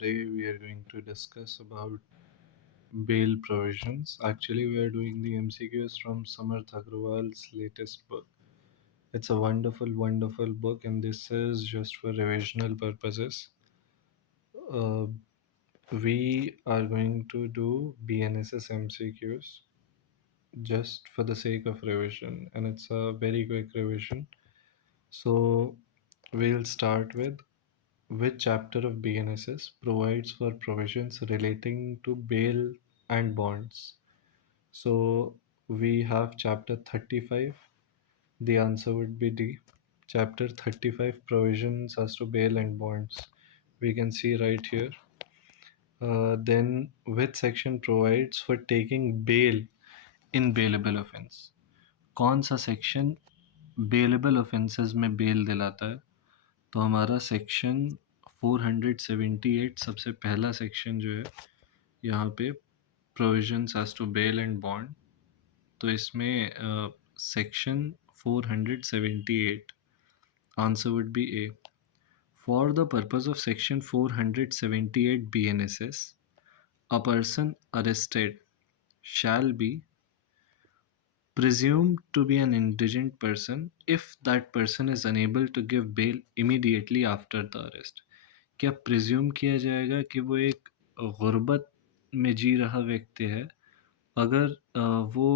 Today we are going to discuss about bail provisions. Actually, we are doing the MCQs from Samarth Agrawal's latest book. It's a wonderful, wonderful book, and this is just for revisional purposes. Uh, we are going to do BNSS MCQs just for the sake of revision, and it's a very quick revision. So, we'll start with which chapter of BNSS provides for provisions relating to bail and bonds? So we have chapter 35. The answer would be D. Chapter 35 provisions as to bail and bonds. We can see right here. Then which section provides for taking bail in bailable offense? कौन सा section bailable offences में bell दिलाता है? तो हमारा section 478 सबसे पहला section जो है यहाँ पे provisions as to bail and bond. तो इसमें section 478 answer would be A. For the purpose of section 478 BNSS, a person arrested shall be presumed to be an indigent person if that person is unable to give bail immediately after the arrest. क्या presume किया जाएगा कि वो एक गुर्बत में जी रहा व्यक्ति है अगर वो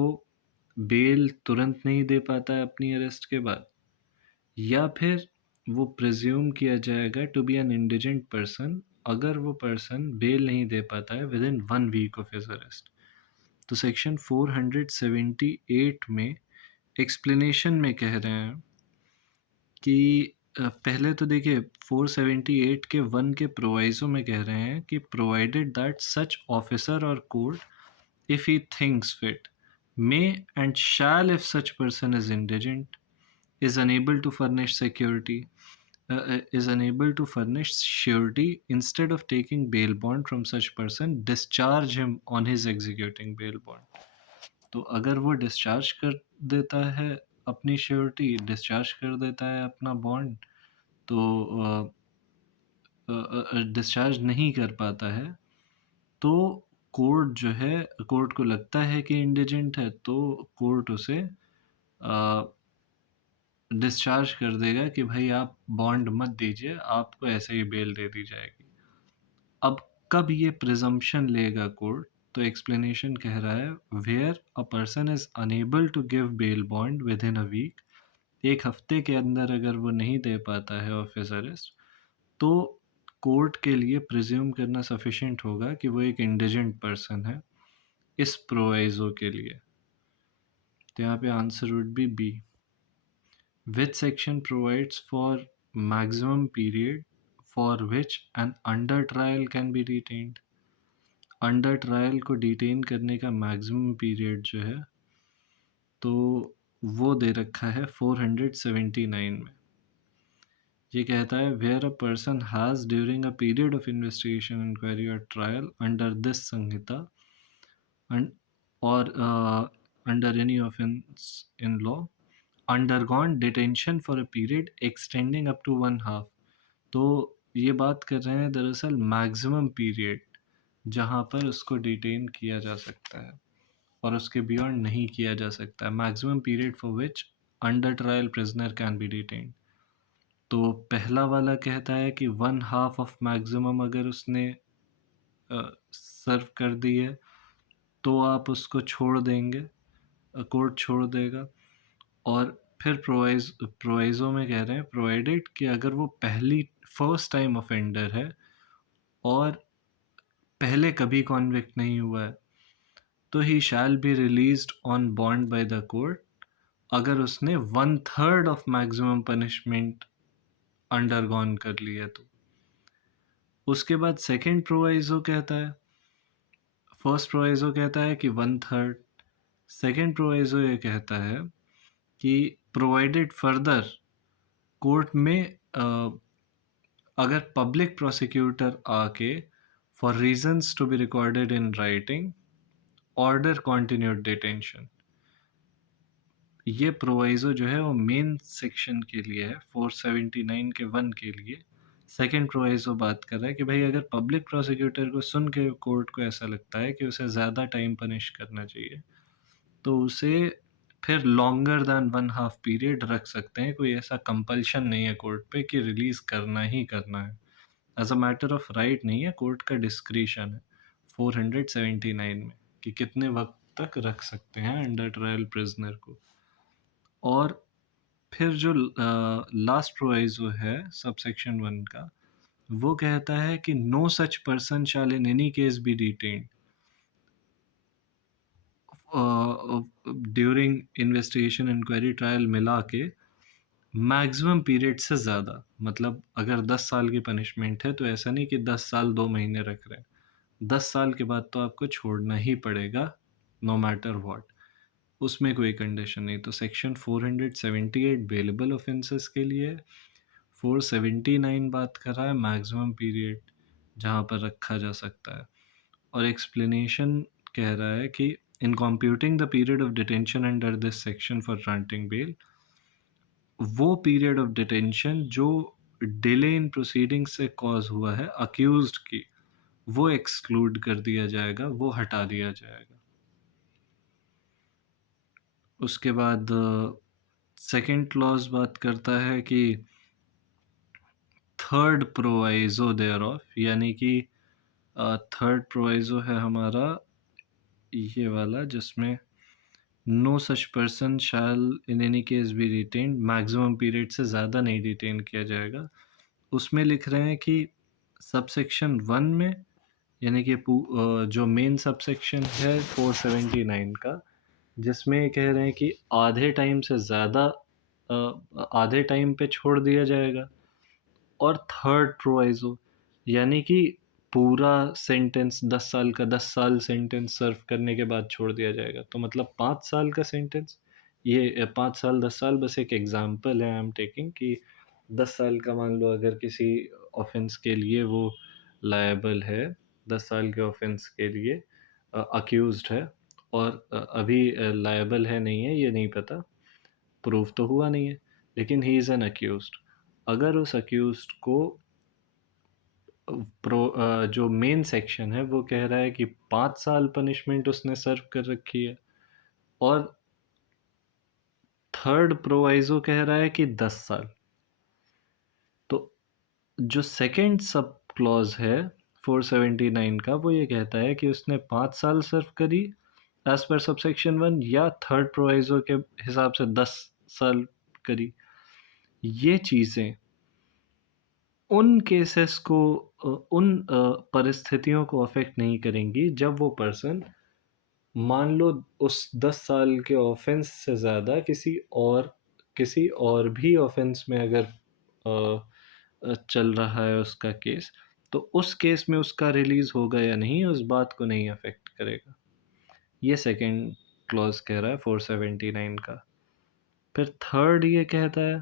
बेल तुरंत नहीं दे पाता है अपनी अरेस्ट के बाद, या फिर वो प्रिज्यूम किया जाएगा to be an indigent person अगर वो पर्सन बेल नहीं दे पाता है within 1 week of his arrest. तो सेक्शन 478 में एक्सप्लेनेशन में कह रहे हैं कि पहले तो देखिए 478 के 1 के प्रोवाइजो में कह रहे हैं कि प्रोवाइडेड दैट सच ऑफिसर और court if he thinks fit may and shall if such person is indigent is unable to furnish security is unable to furnish surety instead of taking bail bond from such person, discharge him on his executing bail bond. तो अगर वो discharge कर देता है अपनी surety, discharge कर देता है अपना बॉन्ड, तो डिस्चार्ज नहीं कर पाता है, तो कोर्ट जो है, कोर्ट को लगता है कि इंडिजेंट है, तो कोर्ट उसे डिस्चार्ज कर देगा कि भाई आप बॉन्ड मत दीजिए, आपको ऐसे ही बेल दे दी जाएगी. अब कब ये प्रिजम्पशन लेगा कोर्ट? तो एक्सप्लेनेशन कह रहा है where a person is unable to give bail bond within a week, एक हफ्ते के अंदर अगर वो नहीं दे पाता है ऑफ हिज अरेस्ट, तो कोर्ट के लिए प्रिज्यूम करना सफिशिएंट होगा कि वो एक इंडिजेंट पर्सन है इस प्रोवाइजो के लिए. तो यहाँ पे answer would be B. Which section provides for maximum period for which an under trial can be detained? Under trial को डिटेन करने का मैक्सिमम पीरियड जो है, तो वो दे रखा है 479 में. ये कहता है where a person has during a period of investigation, inquiry और ट्रायल अंडर दिस संहिता और under any offence in law undergone detention for a period extending up to 1/2. तो ये बात कर रहे हैं दरअसल मैक्सिमम पीरियड जहाँ पर उसको डिटेन किया जा सकता है और उसके बियॉन्ड नहीं किया जा सकता है. Maximum period for which under trial prisoner can be detain. तो पहला वाला कहता है कि 1/2 ऑफ मैक्सिमम अगर उसने सर्व कर दी है तो आप उसको छोड़ देंगे, कोर्ट छोड़ देगा. और फिर प्रोवाइजो में कह रहे हैं प्रोवाइडेड कि अगर वो फर्स्ट टाइम ऑफेंडर है और पहले कभी कॉन्विक्ट नहीं हुआ है, तो he shall be released on bond by the court अगर उसने 1/3 ऑफ मैक्सिमम पनिशमेंट अंडरगॉन कर लिया. तो उसके बाद सेकेंड प्रोवाइजो कहता है, फर्स्ट प्रोवाइजो कहता है कि 1/3, सेकेंड प्रोवाइजो ये कहता है कि प्रोवाइडेड फर्दर कोर्ट में अगर पब्लिक प्रोसिक्यूटर आके for reasons to be recorded in writing order continued detention. ये प्रोवाइजो जो है वो मेन सेक्शन के लिए है 479 के 1 के लिए. सेकंड प्रोविज़ो बात कर रहा है कि भाई अगर पब्लिक प्रोसिक्यूटर को सुन के कोर्ट को ऐसा लगता है कि उसे ज़्यादा टाइम पनिश करना चाहिए, तो उसे फिर लॉन्गर दैन 1/2 पीरियड रख सकते हैं। कोई ऐसा कंपल्शन नहीं है कोर्ट पे कि रिलीज़ करना ही करना है। As a matter of right नहीं है, कोर्ट का डिस्क्रिशन है 479 में कि कितने वक़्त तक रख सकते हैं अंडर ट्रायल प्रिज़नर को। और फिर जो लास्ट प्रोविज़ो है सबसेक्शन 1 का, वो कहता है कि no such person shall in any case be detained during investigation, inquiry, trial मिला के मैक्सिमम पीरियड से ज़्यादा। मतलब अगर 10 साल की पनिशमेंट है तो ऐसा नहीं कि 10 साल 2 महीने रख रहे हैं। 10 साल के बाद तो आपको छोड़ना ही पड़ेगा, नो मैटर व्हाट। उसमें कोई कंडीशन नहीं। तो सेक्शन 478 बेलेबल ऑफेंसेस के लिए है। 479 बात कर रहा है मैक्सिमम पीरियड जहाँ पर रखा जा सकता है। और एक्सप्लेनेशन कह रहा है कि in computing the period of detention under this section for granting bail, वो पीरियड ऑफ डिटेंशन जो डिले इन प्रोसीडिंग से कॉज हुआ है अक्यूज्ड की, वो एक्सक्लूड कर दिया जाएगा, वो हटा दिया जाएगा। उसके बाद सेकंड क्लॉज बात करता है कि थर्ड प्रोवाइजो देयर ऑफ, यानी कि थर्ड प्रोवाइजो है हमारा ये वाला जिसमें no such person shall in any case be detained, maximum period से ज़्यादा नहीं डिटेन किया जाएगा। उसमें लिख रहे हैं कि सबसेक्शन 1 में, यानी कि जो मेन सबसेक्शन है 479 का, जिसमें कह रहे हैं कि आधे टाइम से ज़्यादा आधे टाइम पे छोड़ दिया जाएगा। और थर्ड प्रोवाइज़ो यानी कि पूरा सेंटेंस 10 साल का 10 साल सेंटेंस सर्व करने के बाद छोड़ दिया जाएगा। तो मतलब 5 साल का सेंटेंस, ये 5 साल 10 साल बस एक एग्जांपल है आई एम टेकिंग कि 10 साल का मान लो अगर किसी ऑफेंस के लिए वो लायबल है, 10 साल के ऑफेंस के लिए अक्यूज्ड है, और अभी लायबल है नहीं है ये नहीं पता, प्रूफ तो हुआ नहीं है, लेकिन ही इज़ एन अक्यूज्ड। अगर उस अक्यूज्ड को जो मेन सेक्शन है वो कह रहा है कि 5 साल पनिशमेंट उसने सर्व कर रखी है, और थर्ड प्रोवाइजो कह रहा है कि 10 साल, तो जो सेकंड सब क्लॉज है 479 का, वो ये कहता है कि उसने 5 साल सर्व करी एज पर सबसेक्शन 1, या थर्ड प्रोवाइजो के हिसाब से 10 साल करी। ये चीज़ें उन केसेस को उन परिस्थितियों को अफेक्ट नहीं करेंगी जब वो पर्सन मान लो उस 10 साल के ऑफेंस से ज़्यादा किसी और भी ऑफेंस में अगर चल रहा है उसका केस, तो उस केस में उसका रिलीज़ होगा या नहीं उस बात को नहीं अफेक्ट करेगा। ये सेकंड क्लॉज कह रहा है 479 का। फिर थर्ड ये कहता है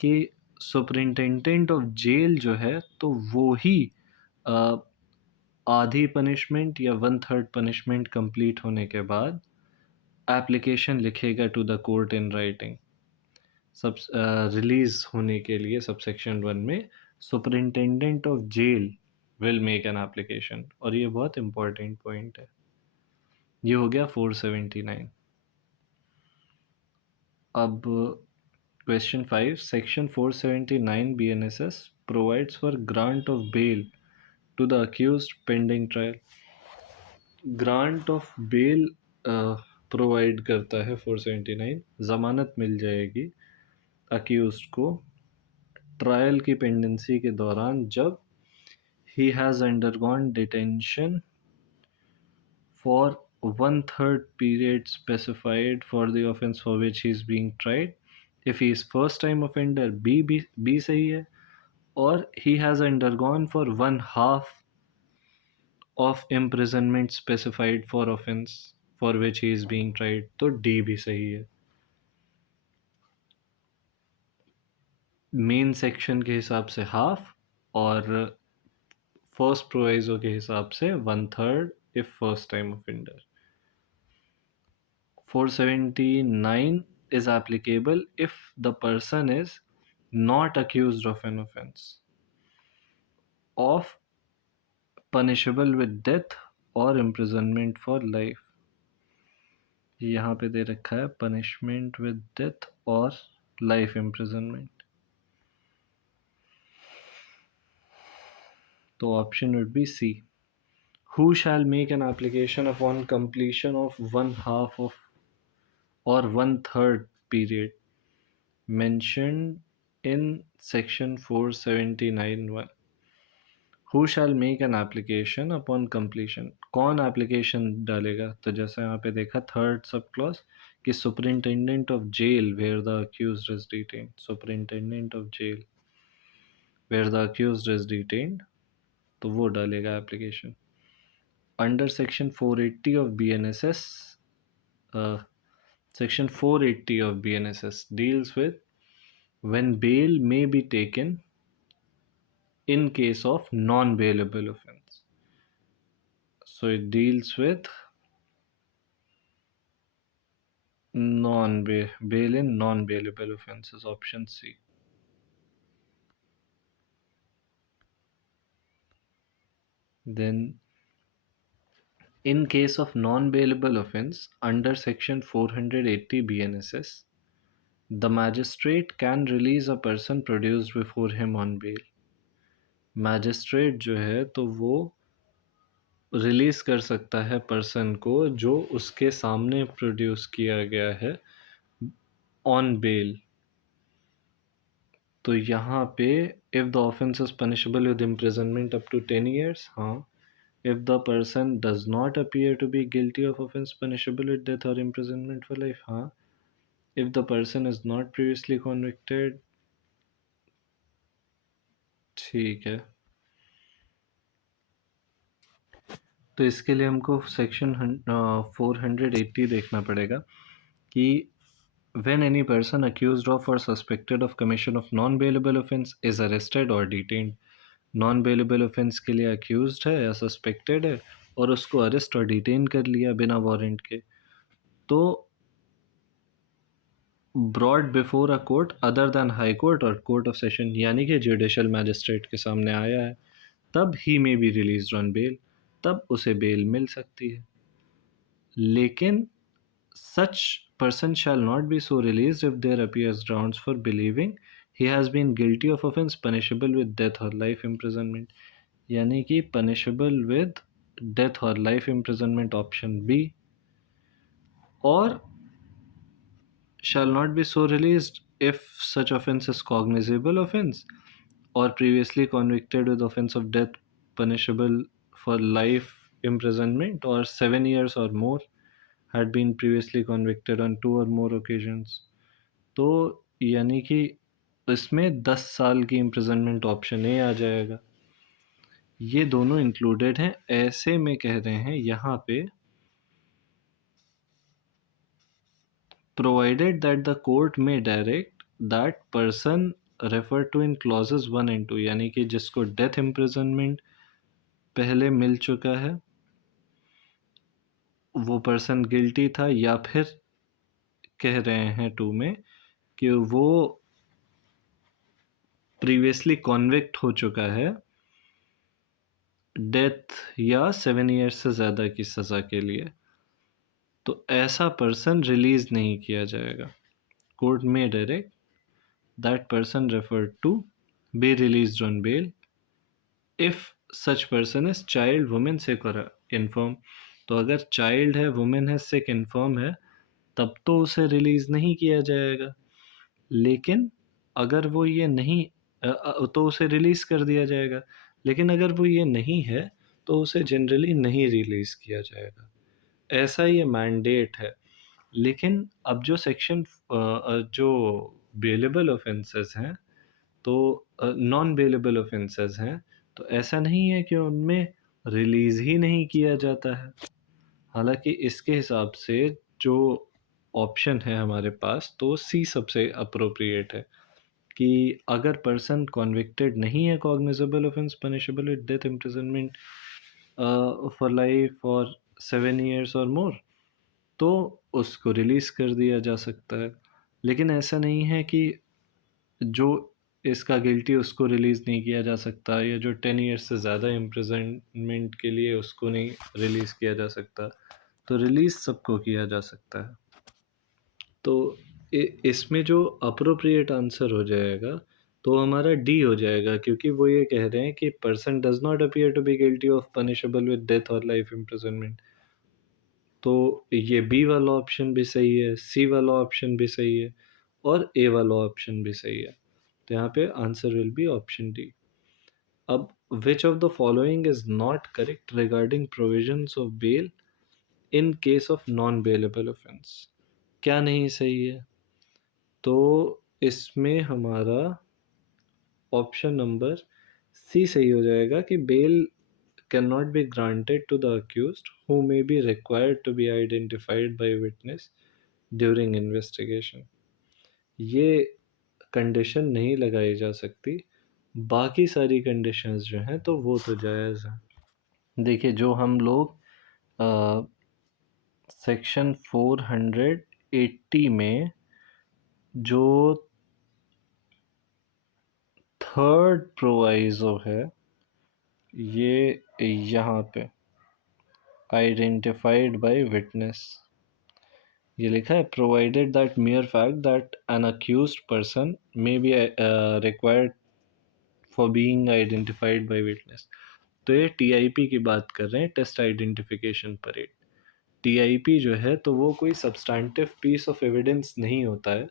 कि सुपरिंटेंडेंट ऑफ जेल जो है तो वो ही आधी पनिशमेंट या 1/3 पनिशमेंट कंप्लीट होने के बाद एप्लीकेशन लिखेगा to the court in writing सब रिलीज होने के लिए। सबसेक्शन 1 में superintendent of jail will make an application, और ये बहुत इंपॉर्टेंट पॉइंट है। ये हो गया 479। अब question 5, section 479 BNSS provides for grant of bail to the accused pending trial. Grant of bail provide करता है 479, ज़मानत मिल जाएगी अक्यूज्ड को ट्रायल की पेंडेंसी के दौरान जब he has undergone detention for 1/3 period specified for the offence for which he is being tried. If he is first time offender B सही है, और he has undergone for 1/2 of imprisonment specified for offense for which he is being tried, तो D भी सही है। Main section के हिसाब से हाफ, और फर्स्ट प्रोविजो के हिसाब से 1/3 if first time offender. 479 is applicable if the person is not accused of an offense, of punishable with death और इम्प्रिजनमेंट फॉर लाइफ। यहाँ पे दे रखा है पनिशमेंट विद डेथ और लाइफ इम्प्रिजनमेंट। तो option would be C. Who shall make an application upon completion of one half of or one third period mentioned in section 479(1)? Who shall make an application upon completion? कौन application डालेगा? तो जैसे यहाँ पे देखा third sub clause कि superintendent of jail where the accused is detained. Superintendent of jail where the accused is detained, तो वो डालेगा application. Under section 480 of BNSS, section 480 of BNSS deals with when bail may be taken in case of non-bailable offense. So it deals with bail in non-bailable offenses, option C. Then in case of non-bailable offense under section 480 BNSS, the magistrate can release a person produced before him on bail. Magistrate जो है तो वो release कर सकता है person को जो उसके सामने प्रोड्यूस किया गया है ऑन बेल। तो यहाँ पे if the offence is punishable with imprisonment up to 10 years, हाँ। If the person does not appear to be guilty of offence punishable with death और इम्प्रिजनमेंट फॉर लाइफ, हाँ। If the person is not previously convicted, ठीक है। तो इसके लिए हमको section 480 देखना पड़ेगा कि when any person accused of or suspected of commission of non-bailable offense is arrested or detained, non-bailable offense के लिए accused है या suspected है और उसको arrest और detain कर लिया बिना वारंट के, तो brought before a court other than high court or court of session, यानी कि judicial magistrate के सामने आया है, तब he may be released on bail, तब उसे बेल मिल सकती है। लेकिन such person shall not be so released if there appears grounds for believing he has been guilty of offense punishable with death or life imprisonment, यानी कि punishable with death or life imprisonment option B, or shall not be so released if such offense is cognizable offense or previously convicted with offense of death punishable for life imprisonment or 7 years or more had been previously convicted on 2 or more occasions. तो यानी कि इसमें 10 साल की imprisonment option A आ जाएगा। ये दोनों included हैं, ऐसे में कह रहे हैं यहाँ पे प्रोवाइडेड दैट द कोर्ट में direct that person refer to in clauses 1 and 2, यानी कि जिसको डेथ इम्प्रिजनमेंट पहले मिल चुका है वो पर्सन गिल्टी था, या फिर कह रहे हैं 2 में कि वो प्रीवियसली कॉन्विक्ट हो चुका है डेथ या 7 ईयर्स से ज़्यादा की सज़ा के लिए, तो ऐसा पर्सन रिलीज़ नहीं किया जाएगा। कोर्ट में direct that person referred to be released on bail if such person is child, women, sick और इन्फर्म। तो अगर चाइल्ड है, वुमेन है, सिक, इन्फर्म है, तब तो उसे रिलीज़ नहीं किया जाएगा। लेकिन अगर वो ये नहीं तो उसे रिलीज़ कर दिया जाएगा। लेकिन अगर वो ये नहीं है तो उसे जनरली नहीं रिलीज़ किया जाएगा, ऐसा ये मैंडेट है। लेकिन अब जो सेक्शन जो बेलेबल ऑफेंसेस हैं, तो नॉन बेलेबल ऑफेंसेस हैं, तो ऐसा नहीं है कि उनमें रिलीज़ ही नहीं किया जाता है। हालांकि इसके हिसाब से जो ऑप्शन है हमारे पास, तो सी सबसे अप्रोप्रिएट है कि अगर पर्सन कॉन्विक्टेड नहीं है cognizable offence punishable with death imprisonment for life और 7 years और मोर, तो उसको रिलीज़ कर दिया जा सकता है। लेकिन ऐसा नहीं है कि जो इसका गिल्टी उसको रिलीज़ नहीं किया जा सकता, या जो 10 ईयर्स से ज़्यादा इम्प्रिजनमेंट के लिए उसको नहीं रिलीज़ किया जा सकता। तो रिलीज़ सबको किया जा सकता है। तो इसमें जो अप्रोप्रिएट आंसर हो जाएगा, तो हमारा डी हो जाएगा, क्योंकि वो ये कह रहे हैं कि person does not appear to be guilty of punishable with death और लाइफ इम्प्रिजनमेंट। तो ये बी वाला ऑप्शन भी सही है, सी वाला ऑप्शन भी सही है, और ए वाला ऑप्शन भी सही है। तो यहाँ पे answer will be option D. अब which of the following is not correct regarding provisions of bail in case of non bailable offence? क्या नहीं सही है? तो इसमें हमारा ऑप्शन नंबर सी सही हो जाएगा कि bail can not be granted to the accused who may be required to be identified by witness during investigation. ये कंडीशन नहीं लगाई जा सकती। बाकी सारी कंडीशंस जो हैं तो वो तो जायज़ हैं। देखिए, जो हम लोग सेक्शन 480 में जो थर्ड प्रोवाइज़ो है, ये यहाँ पे आइडेंटिफाइड बाय विटनेस, ये लिखा है provided that mere fact that an accused person may be required for being identified by witness. तो ये टीआईपी की बात कर रहे हैं, टेस्ट आइडेंटिफिकेशन परेड। टीआईपी जो है तो वो कोई सब्सटैंटिव पीस ऑफ एविडेंस नहीं होता है।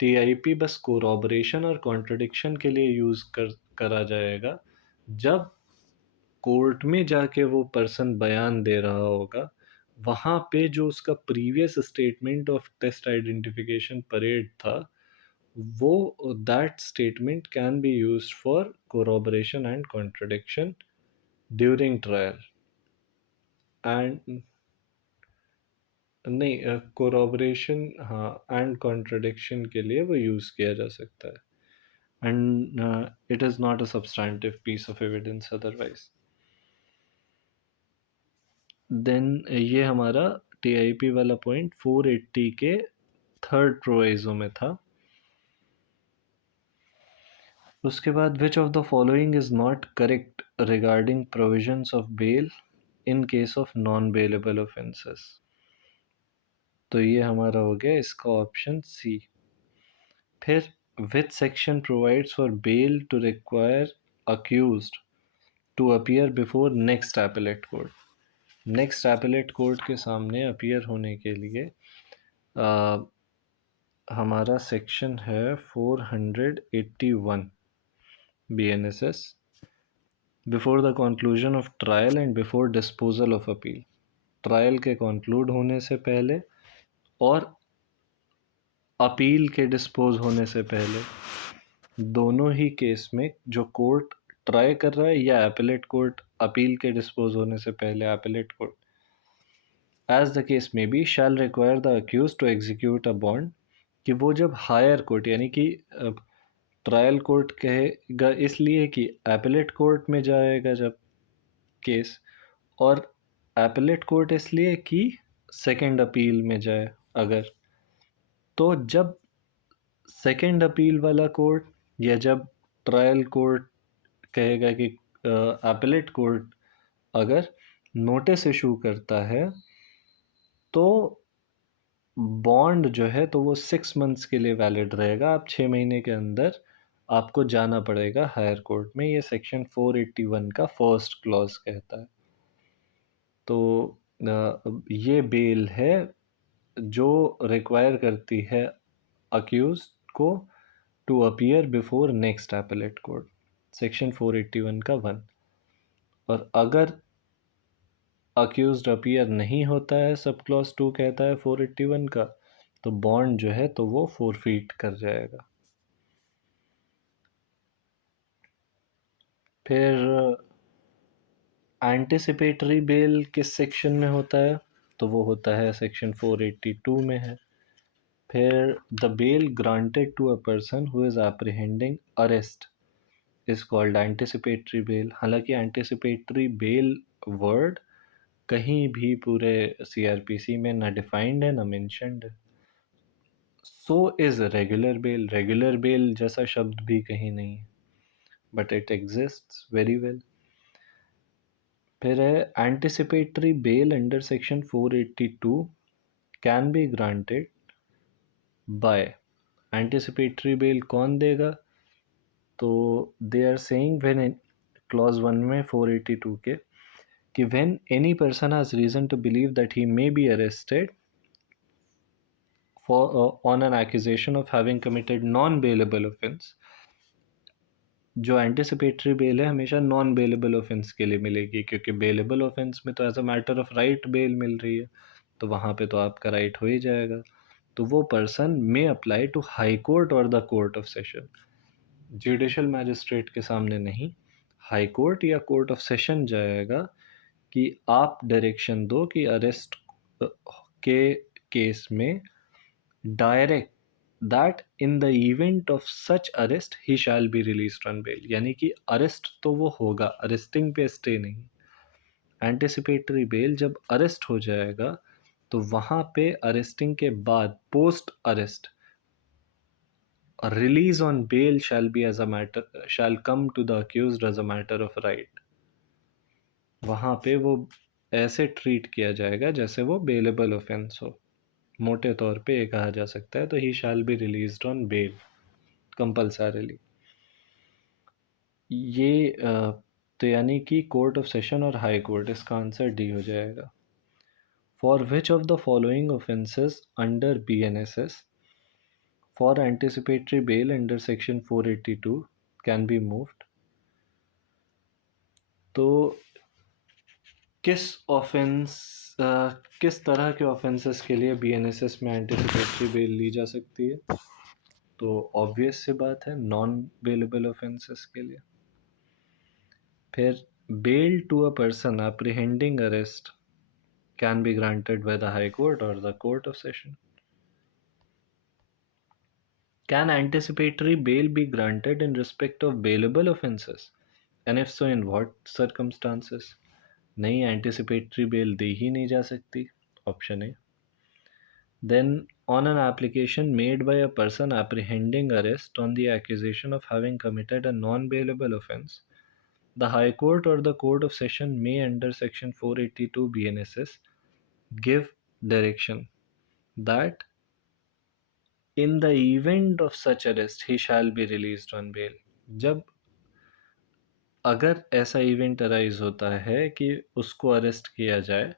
टीआईपी बस कोरॉबरेशन और कॉन्ट्रडिक्शन के लिए यूज़ करा जाएगा जब कोर्ट में जाके वो पर्सन बयान दे रहा होगा। वहाँ पे जो उसका previous statement of test identification parade था, वो that statement can be used for corroboration and contradiction during trial. And नहीं, कोरॉबरेशन हाँ एंड कॉन्ट्रडिक्शन के लिए वो यूज़ किया जा सकता है, and it is not a substantive piece of evidence otherwise. Then ये हमारा टीआईपी वाला पॉइंट 480 के थर्ड प्रोवाइजो में था। उसके बाद which of the following is not correct regarding provisions of bail in case of non bailable offences? तो ये हमारा हो गया इसका ऑप्शन सी। फिर which section provides for bail to require accused to appear before next appellate court? Next appellate court के सामने appear होने के लिए हमारा सेक्शन है 481 BNSS, before the conclusion of trial and before disposal of appeal. Trial के conclude होने से पहले और अपील के डिस्पोज होने से पहले, दोनों ही केस में जो कोर्ट ट्राई कर रहा है या एपेलेट कोर्ट अपील के डिस्पोज होने से पहले appellate court, as the case में B, shall require the accused to execute a bond. कि वो जब हायर कोर्ट यानी कि ट्रायल कोर्ट कहेगा इसलिए कि एपेलेट कोर्ट में जाएगा जब केस, और एपेलेट कोर्ट इसलिए कि सेकंड अपील में जाए अगर, तो जब सेकंड अपील वाला कोर्ट या जब ट्रायल कोर्ट कहेगा कि एपेलेट कोर्ट अगर नोटिस इशू करता है, तो बॉन्ड जो है तो वो 6 मंथ्स के लिए वैलिड रहेगा। आप 6 महीने के अंदर आपको जाना पड़ेगा हायर कोर्ट में। ये सेक्शन 481 का फर्स्ट क्लॉज कहता है। तो ये बेल है जो रिक्वायर करती है अक्यूज को to appear before next appellate court, section 481 का 1। और अगर अक्यूज्ड अपीयर नहीं होता है, सब क्लॉज 2 कहता है 481 का, तो बॉन्ड जो है तो वो फोरफीट कर जाएगा। फिर एंटिसिपेटरी बेल किस सेक्शन में होता है? तो वो होता है सेक्शन 482 में है। फिर the bail granted to a person who is apprehending arrest is called anticipatory bail. हालांकि एंटिसिपेटरी बेल वर्ड कहीं भी पूरे सीआरपीसी में ना डिफाइंड है ना मेंशन्ड है। सो इज रेगुलर बेल जैसा शब्द भी कहीं नहीं है, but it exists very well. फिर है anticipatory bail under section 482 can be granted by. Anticipatory bail कौन देगा? तो they are saying when clause 1 में 482 के कि when any person has reason to believe that he may be arrested for on an accusation of having committed non-bailable offense। जो anticipatory bell है हमेशा non bailable offence के लिए मिलेगी, क्योंकि बेलेबल ऑफेंस में तो as a matter of right bail मिल रही है, तो वहाँ पे तो आपका राइट हो ही जाएगा। तो वो person may apply to high court और the court of session, judicial magistrate के सामने नहीं, हाई कोर्ट या कोर्ट ऑफ सेशन जाएगा कि आप डायरेक्शन दो कि अरेस्ट के केस में direct that in the event of such arrest he shall be released on bail. यानी कि अरेस्ट तो वो होगा, अरेस्टिंग पे स्टे नहीं। एंटिसिपेटरी बेल जब अरेस्ट हो जाएगा तो वहाँ पे अरेस्टिंग के बाद post arrest release on bail shall be as a matter shall come to the accused as a matter of right. वहाँ पे वो ऐसे ट्रीट किया जाएगा जैसे वो बेलेबल ऑफेंस हो। मोटे तौर पे ये कहा जा सकता है। तो he shall be released on bail compulsorily. ये तो यानी कि कोर्ट ऑफ सेशन और हाई कोर्ट, इसका आंसर डी हो जाएगा। For which of the following offences under BNSS for anticipatory bail under section 482 can be moved. तो किस ऑफेंस किस तरह के ऑफेंसेस के लिए BNSS में एंटिसिपेटरी बेल ली जा सकती है? तो ऑब्वियस सी बात है, नॉन बेलेबल ऑफेंसेस के लिए। फिर bail to a person apprehending arrest can be granted by the high court और the court of session. Can anticipatory bail be granted in respect of bailable offences and if so in what circumstances? नहीं, anticipatory bail दी ही नहीं जा सकती, option A. Then on an application made by a person apprehending arrest on the accusation of having committed a non-bailable offence, the High Court or the Court of Session may, under Section 482 BNSS, give direction that in the event of such arrest he shall be released on bail। जब अगर ऐसा event arise होता है कि उसको arrest किया जाए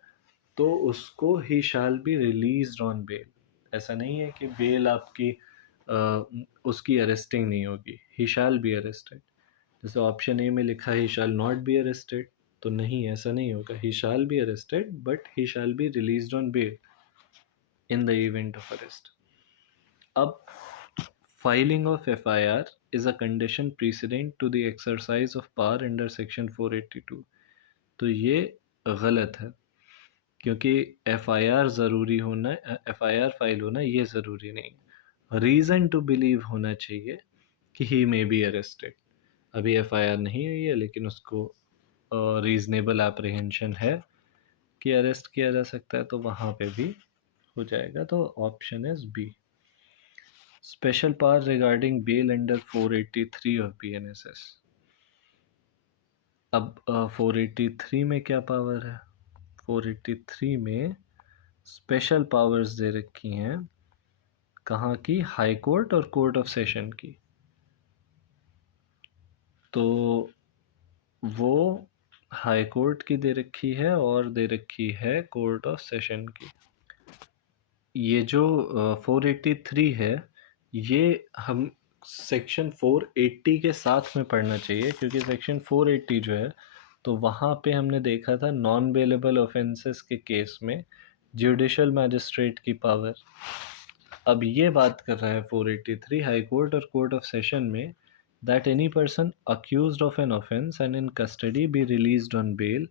तो उसको he shall be released on bail. ऐसा नहीं है कि बेल आपकी उसकी अरेस्टिंग नहीं होगी, ही शैल बी अरेस्टेड। जैसे ऑप्शन ए में लिखा he shall not be arrested, तो नहीं, ऐसा नहीं होगा, he shall be arrested but he shall be released on bail in the event of arrest. अब filing of FIR is a condition precedent to the exercise of power under section 482। तो ये गलत है, क्योंकि FIR ज़रूरी होना, FIR file होना ये ज़रूरी नहीं। रीज़न टू बिलीव होना चाहिए कि ही मे बी अरेस्टेड। अभी FIR नहीं हुई है लेकिन उसको रीज़नेबल एप्रीहेंशन है कि अरेस्ट किया जा सकता है, तो वहाँ पे भी हो जाएगा। तो option is B. Special power regarding bail under 483 of BNSS। अब 483 में क्या पावर है? 483 में स्पेशल पावर्स दे रखी हैं, कहाँ की? हाई कोर्ट और कोर्ट ऑफ सेशन की। तो वो हाई कोर्ट की दे रखी है और दे रखी है कोर्ट ऑफ सेशन की। ये जो 483 है, ये हम सेक्शन 480 के साथ में पढ़ना चाहिए, क्योंकि सेक्शन 480 जो है तो वहाँ पे हमने देखा था नॉन बेलेबल ऑफेंसेस के केस में जुडिशल मैजिस्ट्रेट की पावर। अब ये बात कर रहा है 483 हाई कोर्ट और कोर्ट ऑफ सेशन में, that any person accused of an offence and in custody be released on bail,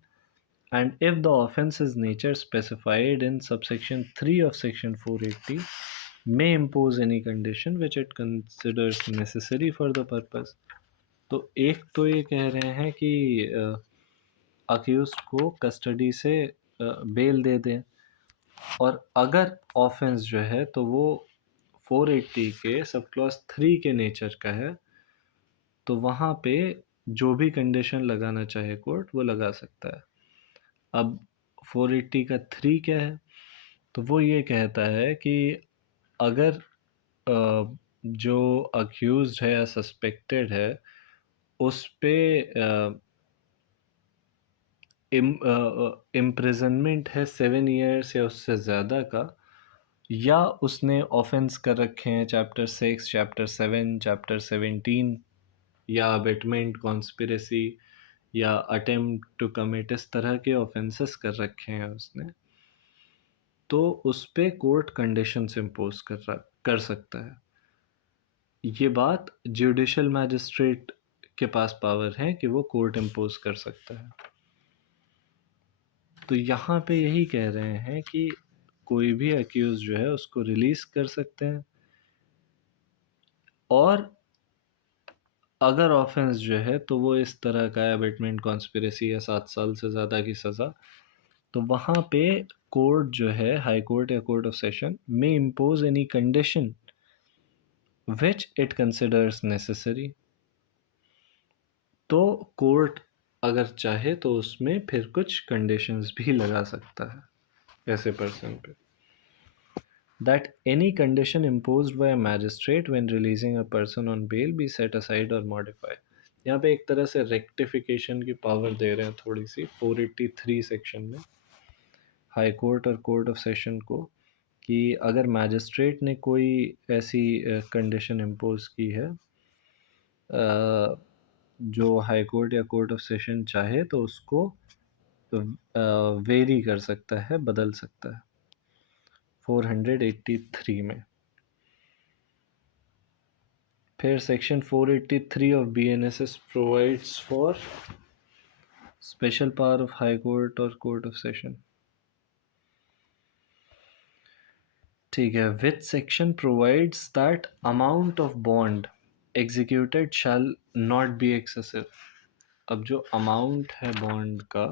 and if the offence is nature specified in subsection 3 of section 480 may impose any condition which it considers necessary for the purpose। तो एक तो ये कह रहे हैं कि accused को custody से बेल दे दें, और अगर ऑफेंस जो है तो वो 480 के सब क्लॉज 3 के नेचर का है, तो वहाँ पे जो भी कंडीशन लगाना चाहे कोर्ट वो लगा सकता है। अब 480 का 3 क्या है? तो वो ये कहता है कि अगर जो अक्यूज्ड है या सस्पेक्टेड है उस पे इम्प्रिजनमेंट है 7 ईयर्स या उससे ज़्यादा का, या उसने ऑफेंस कर रखे हैं चैप्टर 6, चैप्टर 7, चैप्टर 17, या अबेटमेंट, कॉन्स्पिरेसी या अटेम्प्ट टू कमिट, इस तरह के ऑफेंसेस कर रखे हैं उसने, तो उस पे कोर्ट कंडीशंस इम्पोज कर सकता है। ये बात जुडिशल मैजिस्ट्रेट के पास पावर है कि वो कोर्ट इम्पोज कर सकता है। तो यहाँ पे यही कह रहे हैं कि कोई भी अक्यूज जो है उसको रिलीज कर सकते हैं, और अगर ऑफेंस जो है तो वो इस तरह का है, अबेटमेंट, कॉन्स्पिरेसी या 7 साल से ज़्यादा की सज़ा, तो वहाँ पे कोर्ट जो है, हाई कोर्ट या कोर्ट ऑफ सेशन, में impose any condition which it considers necessary. तो कोर्ट अगर चाहे तो उसमें फिर कुछ कंडीशंस भी लगा सकता है ऐसे पर्सन पे। That any condition imposed by a magistrate when releasing a person on bail be set aside or modified। यहाँ पे एक तरह से रेक्टिफिकेशन की पावर दे रहे हैं थोड़ी सी 483 सेक्शन में हाई कोर्ट और कोर्ट ऑफ सेशन को, कि अगर मैजिस्ट्रेट ने कोई ऐसी कंडीशन इम्पोज की है जो हाई कोर्ट या कोर्ट ऑफ सेशन चाहे तो उसको वेरी कर सकता है, बदल सकता है 483 में। फिर section 483 of BNSS provides for special power of high court और कोर्ट ऑफ सेशन। ठीक है, विच section provides that amount of bond executed shell not B excessive. अब जो अमाउंट है बॉन्ड का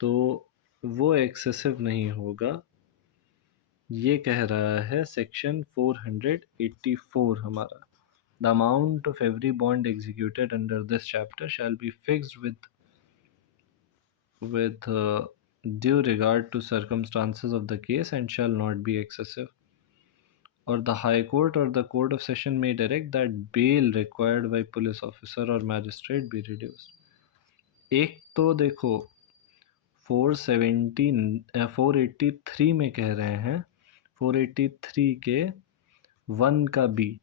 तो वो एक्सेसिव नहीं होगा, ये कह रहा है सेक्शन 484 हमारा। The amount of every bond executed under this chapter shall be fixed with due regard to circumstances of the case and shall not be excessive, or the High Court or the Court of Session may direct that bail required by police officer or magistrate be reduced। एक तो देखो 483 में कह रहे हैं, 483 के 1 का B,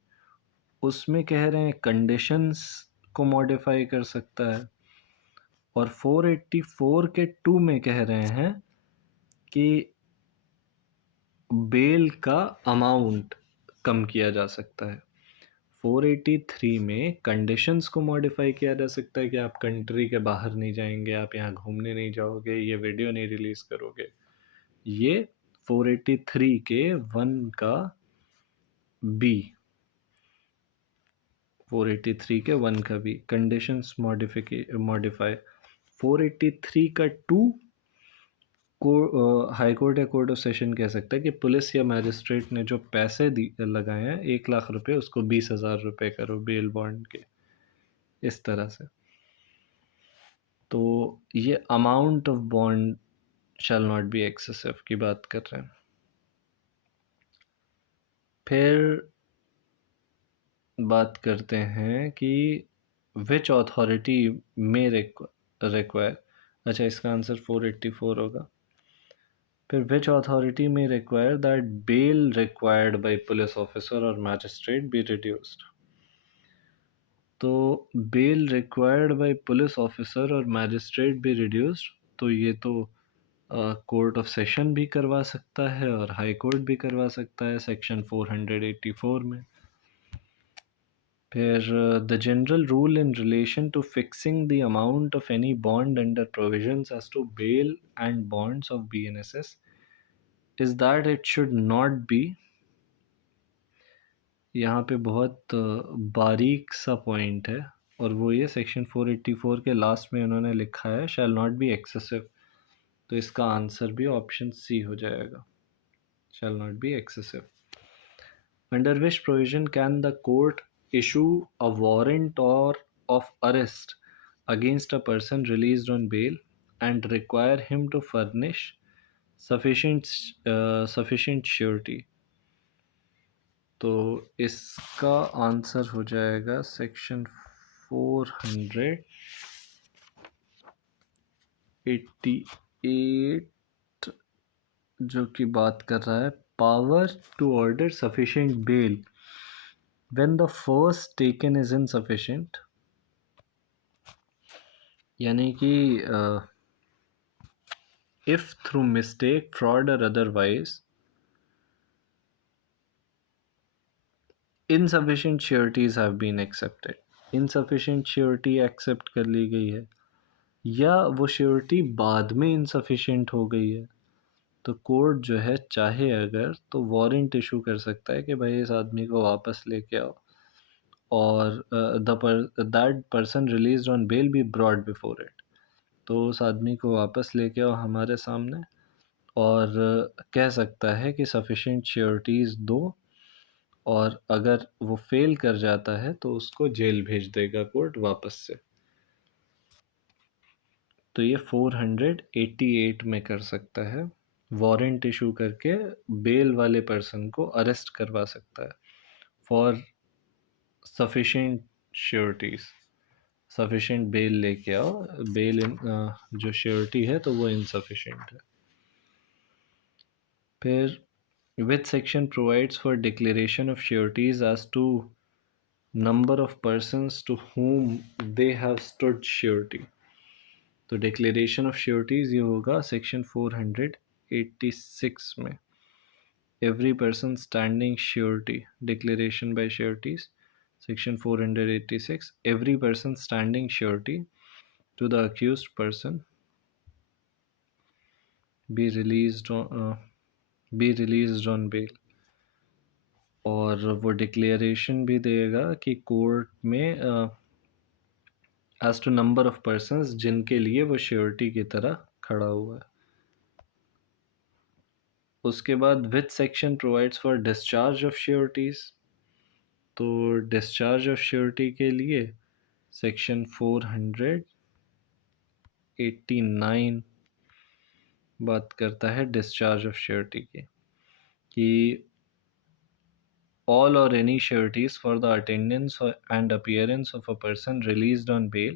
उसमें कह रहे हैं कंडीशंस को मॉडिफाई कर सकता है, और 484 के 2 में कह रहे हैं कि बेल का अमाउंट कम किया जा सकता है। 483 में कंडीशंस को मॉडिफाई किया जा सकता है कि आप कंट्री के बाहर नहीं जाएंगे, आप यहाँ घूमने नहीं जाओगे, ये वीडियो नहीं रिलीज करोगे। ये 483 के 1 का बी, 483 के 1 का बी कंडीशंस मॉडिफाई। 483 का 2 हाई कोर्ट या कोर्ट ऑफ सेशन कह सकता है कि पुलिस या मैजिस्ट्रेट ने जो पैसे लगाए हैं 1 लाख रुपए, उसको 20,000 रुपए करो बेल बॉन्ड के, इस तरह से। तो ये amount of bond shell not B excessive की बात कर रहे हैं। फिर बात करते हैं कि विच अथॉरिटी में रिक्वायर, अच्छा इसका आंसर 484 होगा। फिर विच अथॉरिटी में require that bail required by police officer और मैजिस्ट्रेट बी रिड्यूस्ड। तो bail required by police officer और मैजिस्ट्रेट बी रिड्यूस्ड, तो ये तो कोर्ट ऑफ सेशन भी करवा सकता है और हाई कोर्ट भी करवा सकता है सेक्शन 484 में। फिर the general rule in relation to fixing the amount of any bond under provisions as to bail and bonds of BNSS is that it should not be, यहाँ पे बहुत बारीक सा पॉइंट है, और वो ये सेक्शन 484 के लास्ट में उन्होंने लिखा है शैल नॉट बी एक्सेसिव, तो इसका आंसर भी ऑप्शन सी हो जाएगा, शैल not B excessive. Under which provision can the court issue a warrant or of arrest against a person released on bail and require him to furnish sufficient sufficient surety? तो इसका answer हो जाएगा section 488, जो कि बात कर रहा है power to order sufficient bail when the force taken is insufficient. यानी कि इफ थ्रू मिस्टेक, फ्रॉड और otherwise insufficient sureties have been accepted, insufficient surety accept कर ली गई है या वो श्योरिटी बाद में insufficient हो गई है, तो कोर्ट जो है चाहे अगर तो वारंट इशू कर सकता है कि भाई इस आदमी को वापस लेके आओ और that person release on bail be brought before it. तो उस आदमी को वापस लेके आओ हमारे सामने और कह सकता है कि सफिशिएंट श्योरिटीज़ दो, और अगर वो फेल कर जाता है तो उसको जेल भेज देगा कोर्ट वापस से। तो ये 488 में कर सकता है, वारंट इशू करके बेल वाले पर्सन को अरेस्ट करवा सकता है for sufficient sureties. Sufficient bail लेके आओ, बेल जो श्योरिटी है तो वो इनसफिशिएंट है। फिर which section provides for declaration of sureties as to number of persons to whom they have stood surety? तो डिक्लेरेशन ऑफ श्योरिटीज़ ये होगा सेक्शन 486 में। Every person standing surety, declaration by sureties section 486, every person standing surety to the accused person be released on bail. और वो declaration भी देगा कि court में as to number of persons जिनके लिए वो श्योरिटी की तरह खड़ा हुआ है। उसके बाद विच section provides for discharge of sureties? तो डिस्चार्ज ऑफ श्योरिटी के लिए सेक्शन 489 बात करता है डिस्चार्ज ऑफ श्योरिटी की, कि all or any sureties for the attendance and appearance of a person released on bail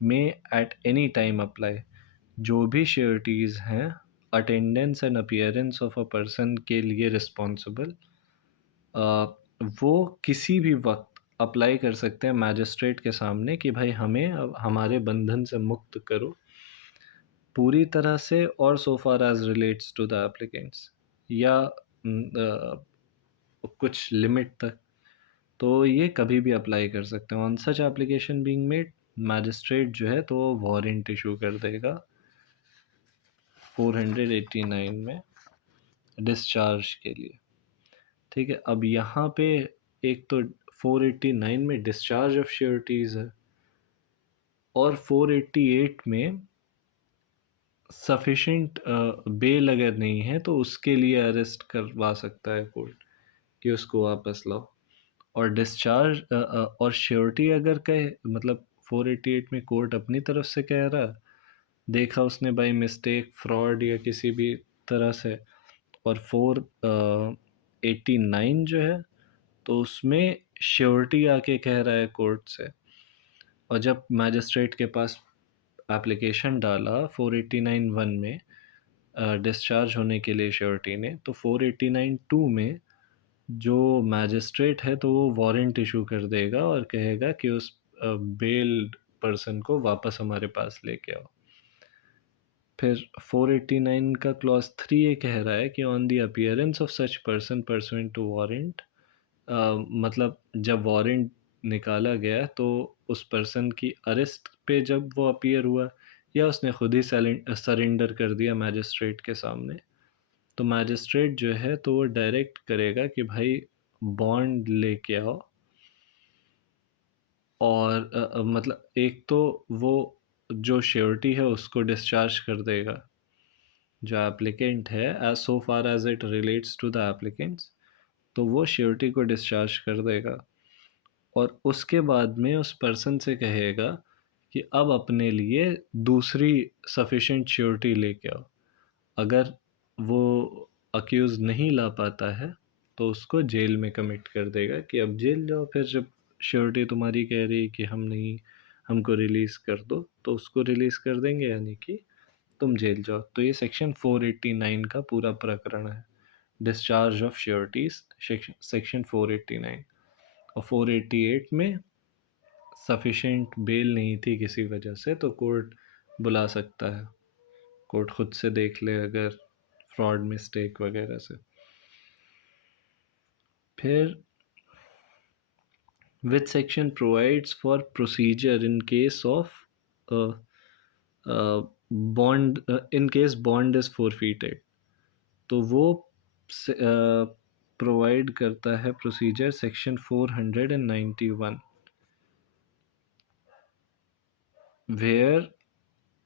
may at any time apply। जो भी sureties हैं attendance and appearance of a person के लिए responsible, वो किसी भी वक्त अप्लाई कर सकते हैं मैजिस्ट्रेट के सामने कि भाई हमें अब हमारे बंधन से मुक्त करो पूरी तरह से और so far as relates to the applicants, या कुछ लिमिट तक। तो ये कभी भी अप्लाई कर सकते हैं। On such application being made, magistrate जो है तो वो वारंट इशू कर देगा 489 में डिस्चार्ज के लिए। ठीक है, अब यहाँ पे एक तो 489 में डिस्चार्ज ऑफ श्योरिटीज़ है और 488 में सफिशिएंट बेल अगर नहीं है तो उसके लिए अरेस्ट करवा सकता है कोर्ट कि उसको वापस लाओ। और डिस्चार्ज और श्योरिटी अगर कहे, मतलब 488 में कोर्ट अपनी तरफ से कह रहा है, देखा उसने बाई मिस्टेक, फ्रॉड या किसी भी तरह से, और 489 जो है तो उसमें श्योरिटी आके कह रहा है कोर्ट से। और जब मैजिस्ट्रेट के पास एप्लीकेशन डाला 489(1) में डिस्चार्ज होने के लिए श्योरिटी ने, तो 489(2) में जो मैजिस्ट्रेट है तो वो वारंट इशू कर देगा और कहेगा कि उस बेल्ड पर्सन को वापस हमारे पास लेके आओ। फिर 489 का क्लॉज 3 ये कह रहा है कि on the appearance of such person pursuant to warrant, मतलब जब वारंट निकाला गया तो उस पर्सन की अरेस्ट पे जब वो अपीयर हुआ या उसने खुद ही सरेंडर कर दिया मैजिस्ट्रेट के सामने, तो मैजिस्ट्रेट जो है तो वो डायरेक्ट करेगा कि भाई बॉन्ड लेके आओ। और मतलब एक तो वो जो श्योरिटी है उसको डिस्चार्ज कर देगा जो एप्लीकेंट है, as so far as it relates to the applicants. तो वो श्योरिटी को डिस्चार्ज कर देगा और उसके बाद में उस पर्सन से कहेगा कि अब अपने लिए दूसरी सफिशिएंट श्योरिटी लेके आओ। अगर वो अक्यूज़ नहीं ला पाता है तो उसको जेल में कमिट कर देगा कि अब जेल जाओ। फिर जब श्योरिटी तुम्हारी कह रही है कि हम नहीं, हमको रिलीज़ कर दो, तो उसको रिलीज़ कर देंगे, यानी कि तुम जेल जाओ। तो ये सेक्शन 489 का पूरा प्रकरण है, डिस्चार्ज ऑफ श्योरिटीज, सेक्शन 489। और 488 में सफिशिएंट बेल नहीं थी किसी वजह से, तो कोर्ट बुला सकता है, कोर्ट खुद से देख ले अगर फ्रॉड मिस्टेक वगैरह से। फिर which section provides for procedure in case of bond, in case bond is forfeited, तो वो प्रोवाइड करता है procedure section 491, where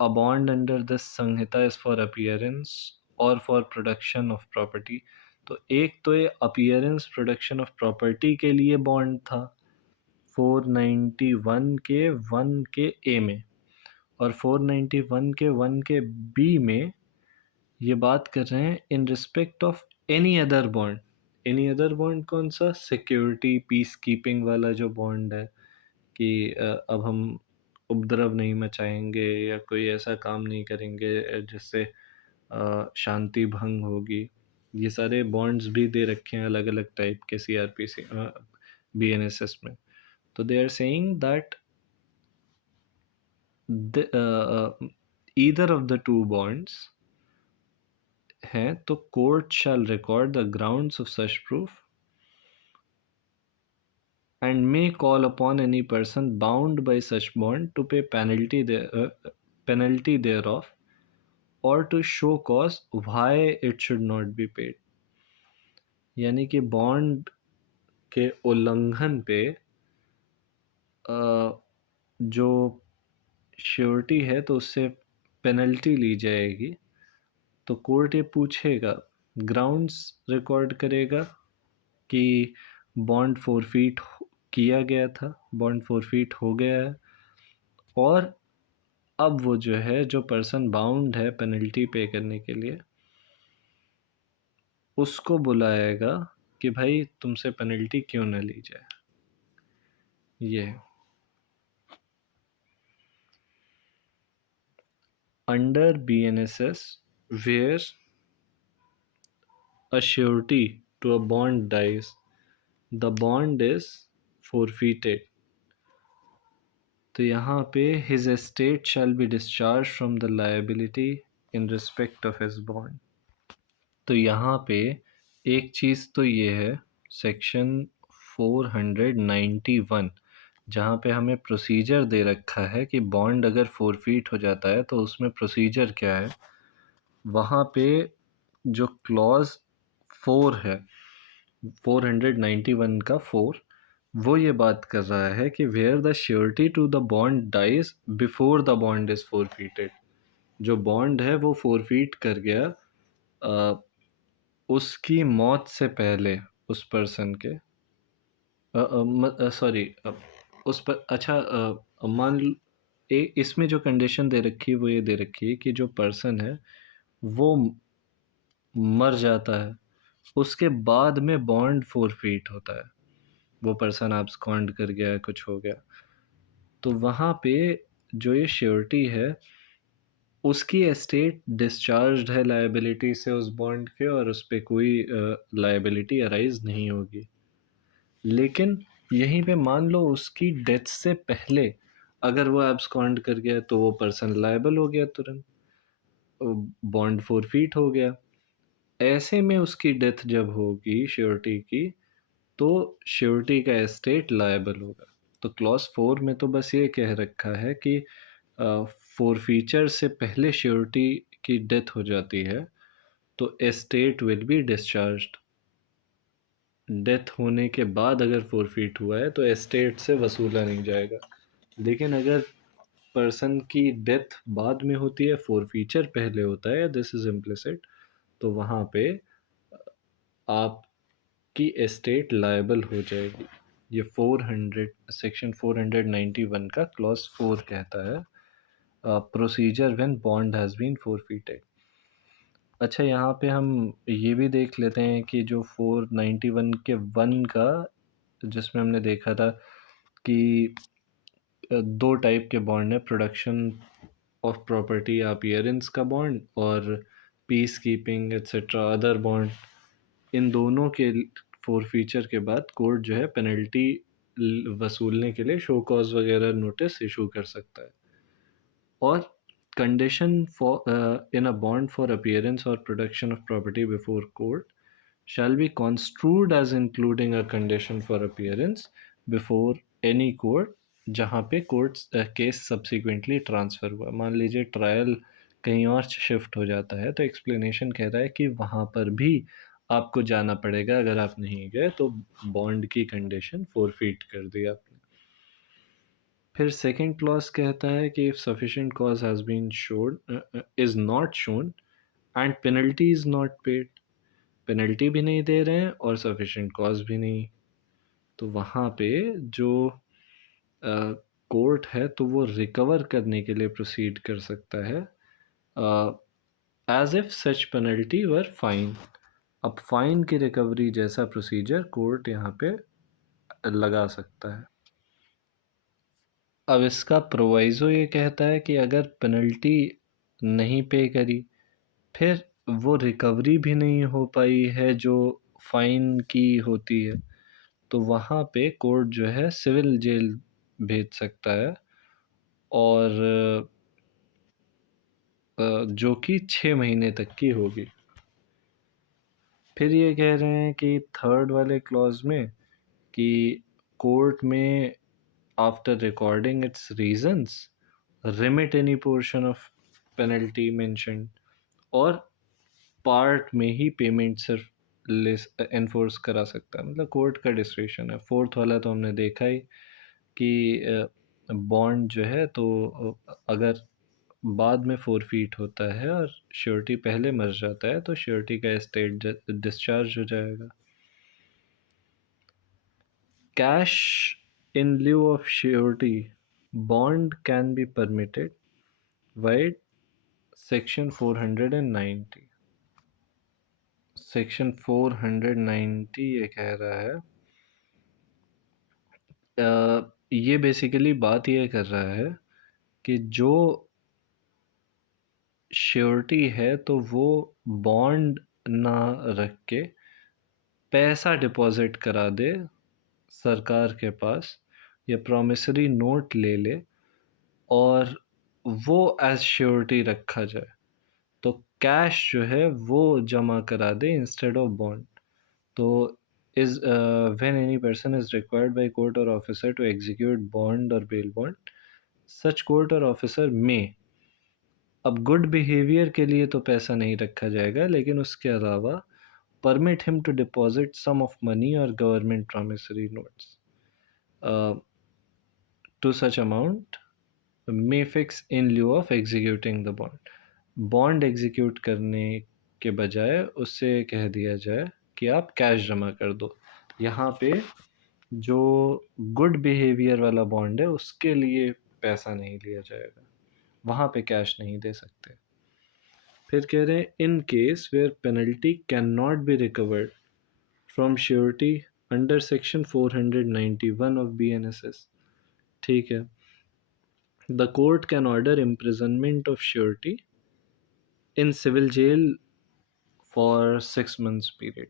a bond under this Samhita is for appearance or for production of property। तो एक तो ये appearance production of property के लिए बॉन्ड था 491 के 1 के ए में, और 491 के 1 के बी में ये बात कर रहे हैं इन respect of any other bond. Any other bond कौन सा? सिक्योरिटी पीस कीपिंग वाला जो बॉन्ड है कि अब हम उपद्रव नहीं मचाएंगे या कोई ऐसा काम नहीं करेंगे जिससे शांति भंग होगी। ये सारे बॉन्ड्स भी दे रखे हैं अलग अलग टाइप के सीआरपीसी बीएनएसएस में। तो they are saying that either of the two bonds हैं तो court shall record the grounds of such proof and may call upon any person bound by such bond to pay penalty thereof or to show cause why it should not be paid। यानी कि bond के उल्लंघन पे जो surety है तो उससे penalty ली जाएगी। तो कोर्ट ये पूछेगा, ग्राउंड्स रिकॉर्ड करेगा कि बॉन्ड फोरफीट किया गया था, बॉन्ड फोरफीट हो गया है, और अब वो जो है, जो पर्सन बाउंड है पेनल्टी पे करने के लिए, उसको बुलाएगा कि भाई तुमसे पेनल्टी क्यों न ली जाए। ये under BNSS where a surety to a bond dies, the bond is forfeited। तो यहाँ पे his estate shall be discharged from the liability in respect of his bond। तो यहाँ पे एक चीज़ तो ये है सेक्शन 491, जहाँ पे हमें प्रोसीजर दे रखा है कि बॉन्ड अगर फोरफीट हो जाता है तो उसमें प्रोसीजर क्या है। वहाँ पे जो क्लॉज 4 है 491 का 4, वो ये बात कर रहा है कि where the surety to the bond dies before the bond is forfeited. जो बॉन्ड है वो फोरफीट कर गया उसकी मौत से पहले उस पर्सन के, सॉरी उस पर, अच्छा मान इसमें जो कंडीशन दे रखी है वो ये दे रखी है कि जो पर्सन है वो मर जाता है, उसके बाद में बॉन्ड फोरफीट होता है। वो पर्सन एब्सकॉन्ड कर गया, कुछ हो गया, तो वहाँ पे जो ये श्योरिटी है उसकी एस्टेट डिस्चार्ज्ड है लायबिलिटी से उस बॉन्ड के, और उस पर कोई लायबिलिटी अराइज नहीं होगी। लेकिन यहीं पे मान लो उसकी डेथ से पहले अगर वो एब्सकॉन्ड कर गया तो वो पर्सन लायबल हो गया, तुरंत बॉन्ड फोरफीट हो गया। ऐसे में उसकी डेथ जब होगी श्योरिटी की, तो श्योरिटी का एस्टेट लायबल होगा। तो क्लॉज 4 में तो बस ये कह रखा है कि फोरफीचर से पहले श्योरिटी की डेथ हो जाती है तो estate will be discharged. Death होने के बाद अगर फोरफीट हुआ है तो एस्टेट से वसूला नहीं जाएगा। लेकिन अगर पर्सन की डेथ बाद में होती है, फोरफीचर पहले होता है, दिस इज इम्प्लिसिट, तो वहाँ पे आप कि एस्टेट लायबल हो जाएगी। ये 400 सेक्शन 491 का क्लॉज 4 कहता है, procedure when bond has been forfeited. अच्छा, यहाँ पे हम ये भी देख लेते हैं कि जो 491 के 1 का, जिसमें हमने देखा था कि दो टाइप के बॉन्ड है, प्रोडक्शन ऑफ प्रॉपर्टी अपीयरेंस का बॉन्ड और peace keeping etcetera other bond. इन दोनों के फोर फीचर के बाद कोर्ट जो है पेनल्टी वसूलने के लिए शो कॉज वगैरह नोटिस इशू कर सकता है। और condition for in a bond for appearance और production of property before court shall be construed as including a condition for appearance before any court, जहाँ पे कोर्ट केस सब्सिक्वेंटली ट्रांसफ़र हुआ। मान लीजिए ट्रायल कहीं और शिफ्ट हो जाता है तो एक्सप्लेनेशन कह रहा है कि वहाँ पर भी आपको जाना पड़ेगा, अगर आप नहीं गए तो बॉन्ड की कंडीशन फोरफीट कर दी आपने। फिर सेकंड क्लॉज कहता है कि if sufficient cause has been shown is not shown and penalty is not paid, penalty भी नहीं दे रहे हैं और सफिशिएंट कॉज भी नहीं, तो वहाँ पे जो कोर्ट है तो वो रिकवर करने के लिए प्रोसीड कर सकता है as if such penalty were fine. अब फाइन की रिकवरी जैसा प्रोसीजर कोर्ट यहाँ पे लगा सकता है। अब इसका प्रोवाइज़ो ये कहता है कि अगर पेनल्टी नहीं पे करी, फिर वो रिकवरी भी नहीं हो पाई है जो फ़ाइन की होती है, तो वहाँ पे कोर्ट जो है सिविल जेल भेज सकता है, और जो कि 6 महीने तक की होगी। फिर ये कह रहे हैं कि थर्ड वाले क्लॉज में कि कोर्ट में after recording it's reasons remit any portion of penalty mention, और पार्ट में ही पेमेंट सिर्फ एनफोर्स करा सकता है, मतलब कोर्ट का डिस्क्रिप्शन है। फोर्थ वाला तो हमने देखा ही कि बॉन्ड जो है तो अगर बाद में फोरफीट होता है और श्योरिटी पहले मर जाता है तो श्योरिटी का एस्टेट डिस्चार्ज हो जाएगा। Cash in lieu of surety bond can be permitted wide section 490। Section 490 ये कह रहा है, ये बेसिकली बात ये कर रहा है कि जो श्योरिटी है तो वो बॉन्ड ना रख के पैसा डिपॉजिट करा दे सरकार के पास, या प्रॉमिसरी नोट ले ले और वो एज श्योरिटी रखा जाए, तो कैश जो है वो जमा करा दे इंस्टेड ऑफ बॉन्ड। तो is when any person is required by court or officer to execute bond or bail bond, such court or officer may, अब गुड बिहेवियर के लिए तो पैसा नहीं रखा जाएगा, लेकिन उसके अलावा permit him to deposit sum of money और government promissory notes to such amount may fix in lieu of executing the bond. Bond execute करने के बजाय उससे कह दिया जाए कि आप कैश जमा कर दो। यहाँ पे जो गुड बिहेवियर वाला बॉन्ड है उसके लिए पैसा नहीं लिया जाएगा, वहाँ पे कैश नहीं दे सकते। फिर कह रहे हैं in case where penalty can not be recovered from surety under section 491 of BNSS, ठीक है, the court can order imprisonment of surety in civil jail for 6 months period.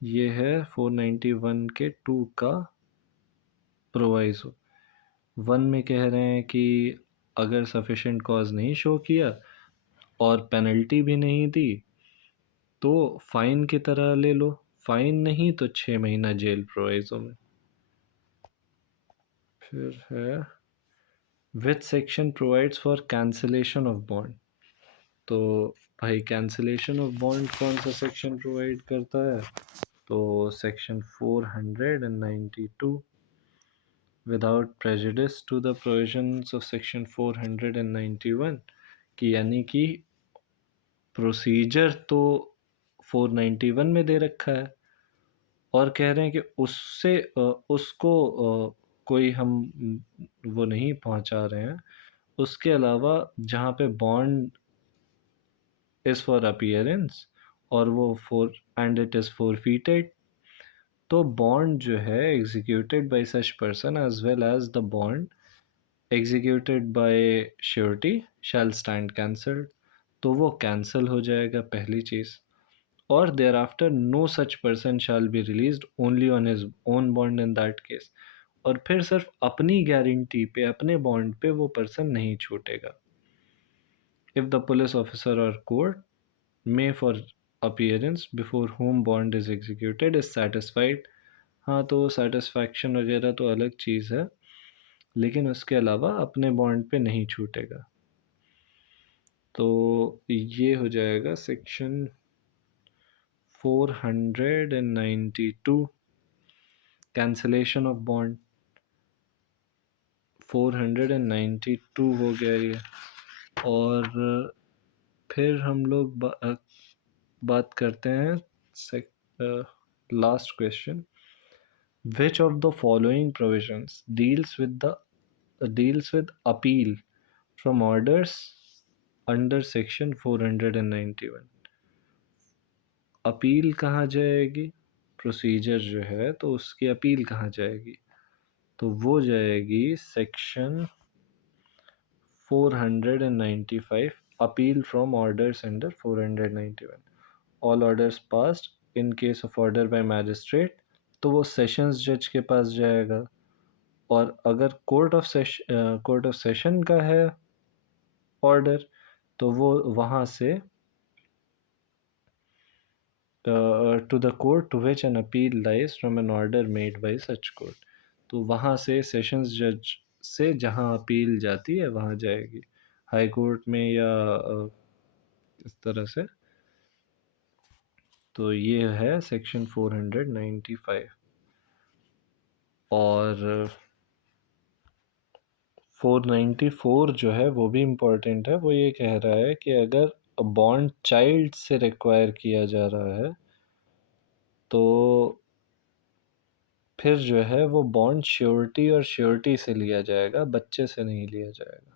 ये है 491 के 2 का प्रोवाइजो। 1 में कह रहे हैं कि अगर सफिशिएंट कॉज नहीं शो किया और पेनल्टी भी नहीं दी तो फाइन की तरह ले लो, फाइन नहीं तो 6 महीना जेल प्रोवाइजो में। फिर है विच section provides for cancellation of bond. तो भाई कैंसिलेशन ऑफ बॉन्ड कौन सा सेक्शन प्रोवाइड करता है, तो section 492 without prejudice to the provisions of section 491, कि यानी कि प्रोसीजर तो 491 में दे रखा है, और कह रहे हैं कि उससे उसको कोई हम वो नहीं पहुंचा रहे हैं। उसके अलावा जहाँ पे बॉन्ड इज़ फॉर अपीयरेंस और वो for and it is forfeited, तो बॉन्ड जो है executed by such person as well as the bond executed by surety shall stand cancelled, तो वो कैंसिल हो जाएगा पहली चीज़। और thereafter no such person shall be released only on his own bond in that case. और फिर सिर्फ अपनी गारंटी पे अपने बॉन्ड पे वो पर्सन नहीं छूटेगा। इफ द पुलिस ऑफिसर और court may for appearance before whom bond is executed is satisfied. हाँ, तो सेटिस्फैक्शन वगैरह तो अलग चीज़ है, लेकिन उसके अलावा अपने बॉन्ड पे नहीं छूटेगा। तो ये हो जाएगा सेक्शन 492, कैंसलेशन ऑफ बॉन्ड। 492 हो गया ये। और फिर हम लोग बात करते हैं last question. Which of the following provisions deals with appeal from orders under section 491? Appeal कहाँ जाएगी, प्रोसीजर जो है तो उसकी अपील कहाँ जाएगी, तो वो जाएगी section 495, appeal from orders under 491। All orders passed in case of order by magistrate, तो वो सेशंस जज के पास जाएगा। और अगर कोर्ट ऑफ सेशन का है ऑर्डर, तो वो वहाँ से to the court to which an appeal lies from an order made by such court, तो वहाँ से सेशंस जज से जहाँ अपील जाती है वहाँ जाएगी, हाई कोर्ट में या इस तरह से। तो ये है सेक्शन 495। और 494 जो है वो भी इम्पोर्टेंट है। वो ये कह रहा है कि अगर बॉन्ड चाइल्ड से रिक्वायर किया जा रहा है तो फिर जो है वो बॉन्ड श्योरिटी और श्योरिटी से लिया जाएगा, बच्चे से नहीं लिया जाएगा।